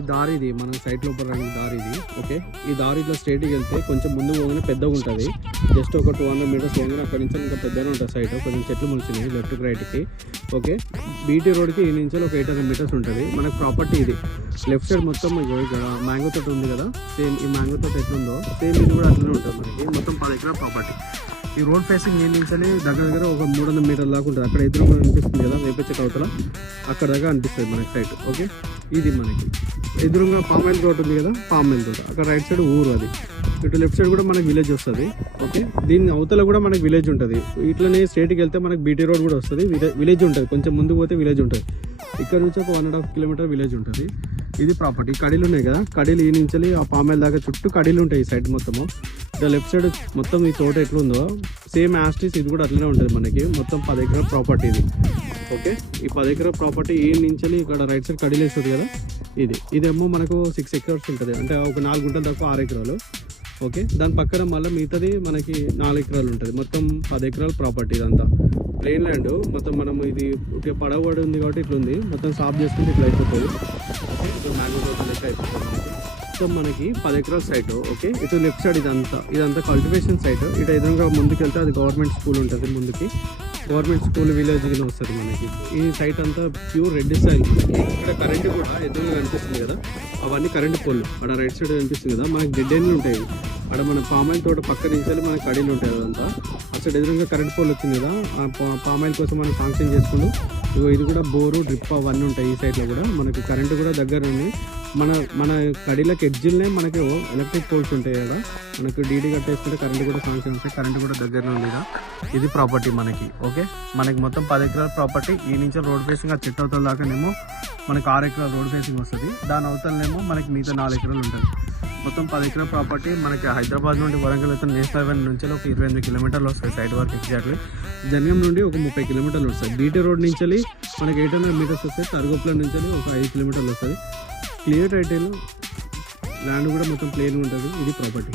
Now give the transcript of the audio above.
ఈ దారి ఇది మన సైట్ లోపల రాని దారి ఇది. ఓకే, ఈ దారి ఇట్లా స్ట్రైట్కి వెళ్తే కొంచెం ముందు పోగానే పెద్దగా ఉంటుంది. జస్ట్ ఒక 200 మీటర్స్ పోగానే అక్కడి నుంచి ఇంకా పెద్దగా ఉంటుంది సైట్. కొంచెం చెట్లు మొలిచినాయి లెఫ్ట్కి రైట్కి. ఓకే, బీటీ రోడ్కి ఈ నుంచి ఒక 800 మీటర్స్ ఉంటుంది. మనకు ప్రాపర్టీ ఇది. లెఫ్ట్ సైడ్ మొత్తం ఇక్కడ మ్యాంగో తోట ఉంది కదా, సేమ్ ఈ మ్యాంగో తోట ఎట్లుందో సేమ్ ఇది కూడా అట్లనే ఉంటుంది మనకి. మొత్తం 10 ఎకరాల ప్రాపర్టీ. ఈ రోడ్ ఫేసింగ్ ఏం నుంచి దగ్గర దగ్గర ఒక 300 మీటర్ల దాకా ఉంటుంది. అక్కడ ఎదురు అనిపిస్తుంది కదా వేప చెట్టు అవతల, అక్కడ దాకా అనిపిస్తుంది మనకి సైట్. ఓకే, ఇది మనకి ఎదురుగా పామాయిల్ రోడ్ ఉంది కదా, పామాయిల్ తోట అక్కడ రైట్ సైడ్ ఊరు అది. ఇటు లెఫ్ట్ సైడ్ కూడా మనకి విలేజ్ వస్తుంది. ఓకే, దీని అవతల కూడా మనకి విలేజ్ ఉంటుంది. ఇట్లనే స్ట్రైట్కి వెళ్తే మనకి బీటీ రోడ్ కూడా వస్తుంది. విలేజ్ ఉంటుంది, కొంచెం ముందుకు పోతే విలేజ్ ఉంటుంది. ఇక్కడ నుంచి ఒక 1.5 కిలోమీటర్ విలేజ్ ఉంటుంది. ఇది ప్రాపర్టీ. కడీలు ఉన్నాయి కదా, కడీలు ఈ నుంచి ఆ పామాయిల్ దాకా చుట్టూ కడీలు ఉంటాయి ఈ సైడ్ మొత్తము. ఇట్లా లెఫ్ట్ సైడ్ మొత్తం ఈ తోట ఎట్లుందో సేమ్ యాస్టీస్ ఇది కూడా అట్లనే ఉంటుంది మనకి. మొత్తం 10 ఎకరాల ప్రాపర్టీ ఇది. ఓకే, ఈ 10 ఎకరాల ప్రాపర్టీ ఈ నుంచి ఇక్కడ రైట్ సైడ్ కడీలు వేస్తుంది కదా, ఇదేమో మనకు 6 ఎకర్స్ ఉంటుంది. అంటే ఒక 4 గుంటల దాకా 6 ఎకరాలు. ఓకే, దాని పక్కన మళ్ళీ మిగతాది మనకి 4 ఎకరాలు ఉంటుంది. మొత్తం 10 ఎకరాల ప్రాపర్టీ ఇదంతా. ప్లెయిన్ ల్యాండ్ మొత్తం. మనం ఇది పడవడి ఉంది కాబట్టి ఇట్లా ఉంది. మొత్తం సాఫ్ చేసుకుంటే ఇట్లా అయిపోతుంది. లెక్క అయిపోతుంది. మొత్తం మనకి 10 ఎకరాల సైట్. ఓకే, ఇటు లెఫ్ట్ సైడ్ ఇదంతా కల్టివేషన్ సైట్. ఇటు ఎదురుగా ముందుకు వెళ్తే అది గవర్నమెంట్ స్కూల్ ఉంటుంది. ముందుకి గవర్నమెంట్ స్కూల్ విలేజ్ కింద వస్తుంది మనకి. ఈ సైట్ అంతా ప్యూర్ రెడ్ సాయిల్. ఇక్కడ కరెంట్ కూడా ఎదురుగా కనిపిస్తుంది కదా, అవన్నీ కరెంట్ పోల్. అక్కడ రైట్ సైడ్ కనిపిస్తుంది కదా, మనకి డెడ్ ఎండ్లు ఉంటాయి. అక్కడ మన పామాయిల్ తోట పక్క నుంచి మనకి కడీలు ఉంటాయి. అదంతా అసలు ఎదురుగా కరెంట్ పోల్ వచ్చింది కదా, ఆ పామాయిల్ కోసం మనం ఫంక్షన్ చేసుకుంటూ ఇది కూడా బోరు డ్రిప్ అవన్నీ ఉంటాయి. ఈ సైడ్లో కూడా మనకి కరెంటు కూడా దగ్గర ఉంది. మన కడీలకు ఎడ్జిల్నే మనకి ఎలక్ట్రిక్ పోల్స్ ఉంటాయి కదా, మనకి డీడీ కట్టేసుకుంటే కరెంటు కూడా ఫంక్షన్ ఉంటాయి. కరెంటు కూడా దగ్గరనే ఉంది కదా. ఇది ప్రాపర్టీ మనకి. ఓకే, మనకి మొత్తం 10 ఎకరాల ప్రాపర్టీ. ఈ నుంచి రోడ్ ఫేసింగ్ ఆ చెట్టు అవతల దాకానేమో మనకి 6 ఎకరాల రోడ్ ఫేసింగ్ వస్తుంది. దాని అవతలనేమో మనకి మిగతా 4 ఎకరాలు ఉంటుంది. మొత్తం 10 ఎకరాల ప్రాపర్టీ మనకి. హైదరాబాద్ నుండి వరంగల్ అయితే నేషనల్ హైవే నుంచి ఒక 28 కిలోమీటర్లు వస్తాయి సైడ్ వరకు. ఎగ్జాక్ట్లీ జనగం నుండి ఒక 30 కిలోమీటర్లు వస్తాయి. బీటీ రోడ్ నుంచి మనకి 800 మీటర్స్ వస్తాయి. తరగోప్ల నుంచి ఒక 5 కిలోమీటర్లు వస్తుంది. క్లియర్ టైటిల్ ల్యాండ్ కూడా మొత్తం ప్లేన్ ఉంటుంది. ఇది ప్రాపర్టీ.